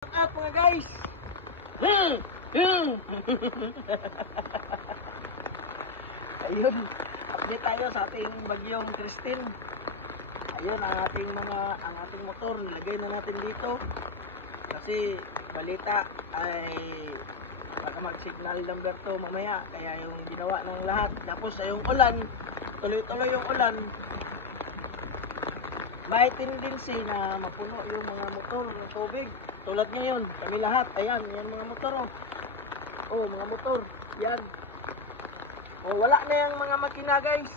Up mga guys! Ayun, update tayo sa ating bagyong Christine. Ayun ang ating motor, nilagay na natin dito. Kasi balita ay baka mag-signal number 2 mamaya, kaya yung ginawa ng lahat. Tapos yung ulan, tuloy-tuloy yung ulan. May tendency na mapuno yung mga motor ng tubig. Tulad ngayon, kami lahat, ayan, yan mga motor mga motor, yan. Wala na yung mga makina guys.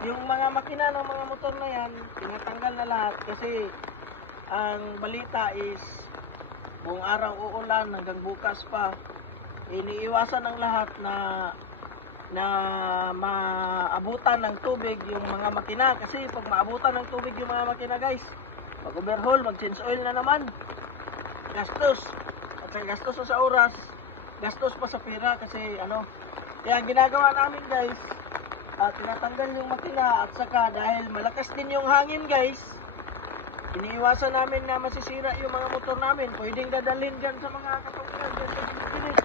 Yung mga makina ng mga motor na yan, tinatanggal na lahat kasi ang balita is buong araw uulan hanggang bukas pa. Iniiwasan ng lahat na maabutan ng tubig yung mga makina kasi pag maabutan ng tubig yung mga makina guys, mag overhaul, mag change oil na naman, gastos at sa gastos sa oras, gastos pa sa pera kasi kaya ang ginagawa namin guys, tinatanggal yung makina at saka dahil malakas din yung hangin guys, iniiwasan namin na masisira yung mga motor namin. Pwedeng dadalhin dyan sa mga katukilan dyan sa Pilipinas,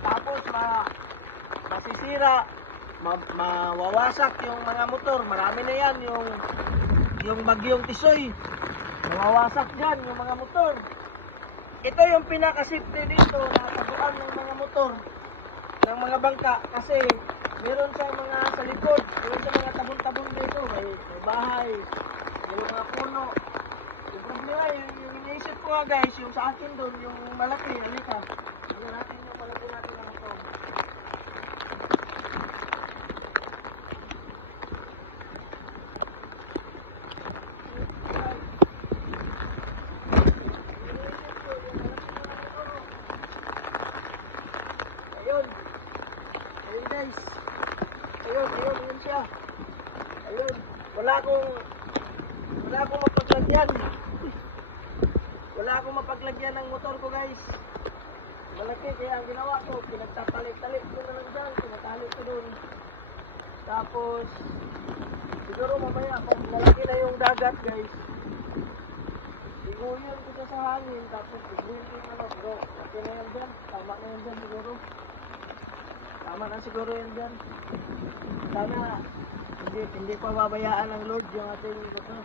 tapos masisira, mawawasak yung mga motor. Marami na yan, yung bagyong Tisoy, mawawasak dyan yung mga motor. Ito yung pinaka-safety dito na taguan ng mga motor, ng mga bangka, kasi meron sa mga sa likod, meron sa mga tabon-tabon dito, may bahay, may mga puno. Yung problema, yung iniisip ko nga guys, yung sa akin doon, yung malaki, halika, tingnan natin yung malaki natin na motor. Ayun guys. Ayun siya. Ayun. Wala akong mapaglagyan. Wala akong mapaglagyan ng motor ko guys. Malaki, kaya ang ginawa ko, pinagtatali-tali ko na lang dyan. Pinatali ko dun. Tapos, siguro mamaya, kung malaki na yung dagat guys, siguyan ko sa hangin. Tapos, siguyan ko bro. Okay na yan dyan. Tama na yan dyan siguro. Tama na siguro yan dyan. Sana hindi pa babayaan ng Lord yung ating motor.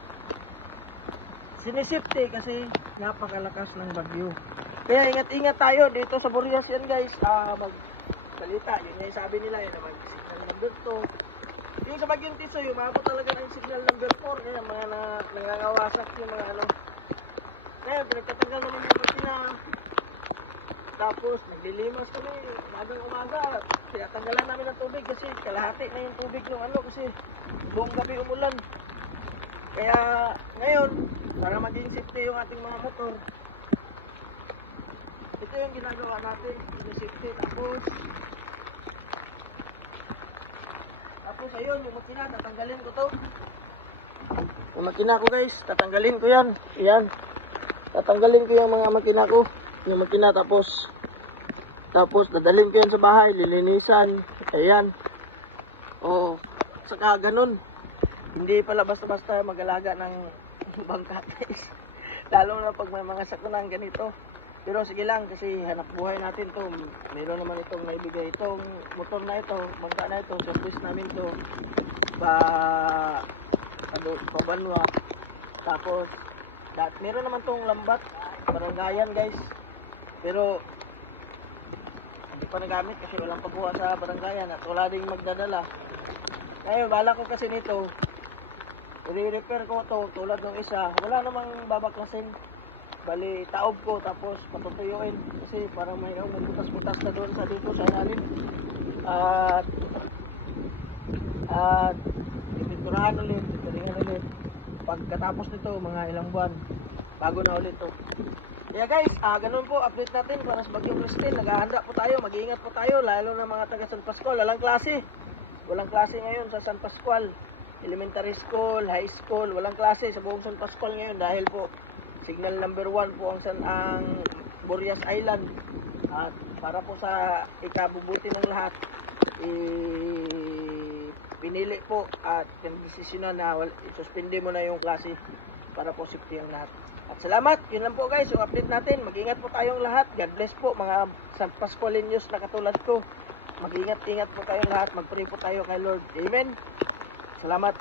Sinisipte kasi napakalakas ng bagyo. Kaya ingat-ingat tayo dito sa Burias yan guys. Magsalita. Yun yung sabi nila yun. Signal number 2. Yung sa bagyong Tisoy, umabot talaga ng signal number 4. Kaya mga nangangawasak yung mga Ngayon, pinagtatanggal naman yung makina. Tapos, naglilimas kami, umaga. Tinatanggalan namin ng tubig kasi kalahati na yung tubig ng kasi buong gabi umulan. Kaya, ngayon, para maging safety yung ating mga motor, ito yung ginagawa natin, yung safety. Tapos, ayun, yung makina, tatanggalin ko to. Yung makina ko guys, tatanggalin ko yan. Ayan. Tatanggalin ko yung mga makina ko. Yung makina tapos dadalhin ko yan sa bahay, lilinisan. Ayan. Saka ganun. Hindi pala basta-basta mag-alaga ng bangka guys. Lalo na pag may mga sakunan ganito. Pero sige lang kasi hanap buhay natin to. Meron naman itong naibigay itong motor na ito, bangka na ito, service namin to. Pabanwa. Tapos meron naman tong lambat, baranggayan guys. Pero hindi pa nagamit kasi walang pabuha sa baranggayan at wala ding magdadala. Ngayon, bala ko kasi nito, i-repair ko to tulad ng isa. Wala namang babaklasin. Bali, taob ko tapos patutuyuin kasi parang may butas-butas na doon sa dito sa ilalim. At ititurahan ulit, itiringan ulit. Pagkatapos nito, mga ilang buwan, bago na ulit to. Yeah guys, ganun po, update natin para sa bagyong Christine. Naghahanda po tayo, mag-iingat po tayo, lalo na mga taga San Pascual. Walang klase ngayon sa San Pascual. Elementary school, high school, walang klase sa buong San Pascual ngayon dahil po signal number 1 po ang Burias Island. At para po sa ikabubuti ng lahat, pinili po at desisyonan na isuspindi mo na yung klase para po safety ang lahat. At salamat, yun lang po guys, yung update natin. Mag-ingat po tayong lahat. God bless po mga San Pascualinos na katulad ko. Mag-ingat-ingat po tayong lahat. Mag-pray po tayo kay Lord. Amen. Salamat.